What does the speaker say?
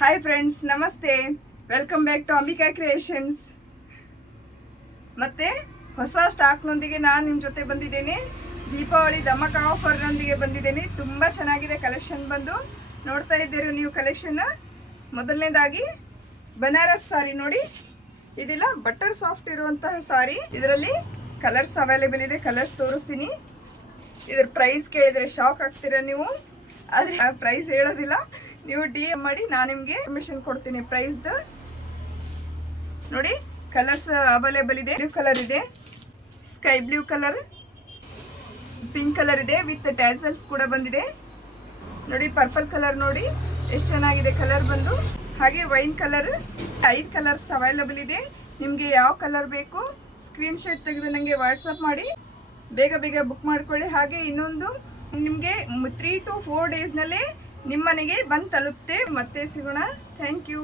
Hi friends, ನಮಸ್ತೆ. Welcome back to Ambika creations. ಮತ್ತೆ ಹೊಸ ಸ್ಟಾಕ್ನೊಂದಿಗೆ ನಾನು ನಿಮ್ಮ ಜೊತೆ ಬಂದಿದ್ದೇನೆ. ದೀಪಾವಳಿ ಧಮಕ ಆಫರ್ನೊಂದಿಗೆ ಬಂದಿದ್ದೇನೆ. ತುಂಬ ಚೆನ್ನಾಗಿದೆ ಕಲೆಕ್ಷನ್. ಬಂದು ನೋಡ್ತಾ ಇದ್ದೀರಿ ನೀವು ಕಲೆಕ್ಷನ್. ಮೊದಲನೇದಾಗಿ ಬನಾರಸ್ ಸಾರಿ ನೋಡಿ. ಇದೆಲ್ಲ ಬಟರ್ ಸಾಫ್ಟ್ ಇರುವಂತಹ ಸಾರಿ. ಇದರಲ್ಲಿ ಕಲರ್ಸ್ ಅವೈಲೇಬಲ್ ಇದೆ. ಕಲರ್ಸ್ ತೋರಿಸ್ತೀನಿ. ಇದ್ರ ಪ್ರೈಸ್ ಕೇಳಿದರೆ ಶಾಕ್ ಆಗ್ತೀರಾ ನೀವು. ಆದರೆ ಪ್ರೈಸ್ ಹೇಳೋದಿಲ್ಲ, ನೀವು DM ಮಾಡಿ, ನಾನು ನಿಮಗೆ ಇನ್ಫಾರ್ಮೇಷನ್ ಕೊಡ್ತೀನಿ ಪ್ರೈಸ್ದು. ನೋಡಿ, ಕಲರ್ಸ್ ಅವೈಲೇಬಲ್ ಇದೆ. ಬ್ಲೂ ಕಲರ್ ಇದೆ, sky blue colour, pink colour ಇದೆ, ವಿತ್ ಟ್ಯಾಸಲ್ಸ್ ಕೂಡ ಬಂದಿದೆ. ನೋಡಿ, ಪರ್ಪಲ್ ಕಲರ್ ನೋಡಿ ಎಷ್ಟು ಚೆನ್ನಾಗಿದೆ ಕಲರ್ ಬಂದು. ಹಾಗೆ ವೈನ್ ಕಲರ್, 5 ಕಲರ್ಸ್ ಅವೈಲೇಬಲ್ ಇದೆ. ನಿಮಗೆ ಯಾವ ಕಲರ್ ಬೇಕು ಸ್ಕ್ರೀನ್ಶಾಟ್ ತೆಗೆದು ನನಗೆ ವಾಟ್ಸಪ್ ಮಾಡಿ, ಬೇಗ ಬೇಗ ಬುಕ್ ಮಾಡ್ಕೊಳ್ಳಿ. ಹಾಗೆ ಇನ್ನೊಂದು, ನಿಮಗೆ 3 to 4 ಡೇಸ್ನಲ್ಲೇ ನಿಮ್ಮ ಮನೆಗೆ ಬಂದು ತಲುಪುತ್ತೆ. ಮತ್ತೆ ಸಿಗೋಣ. Thank you.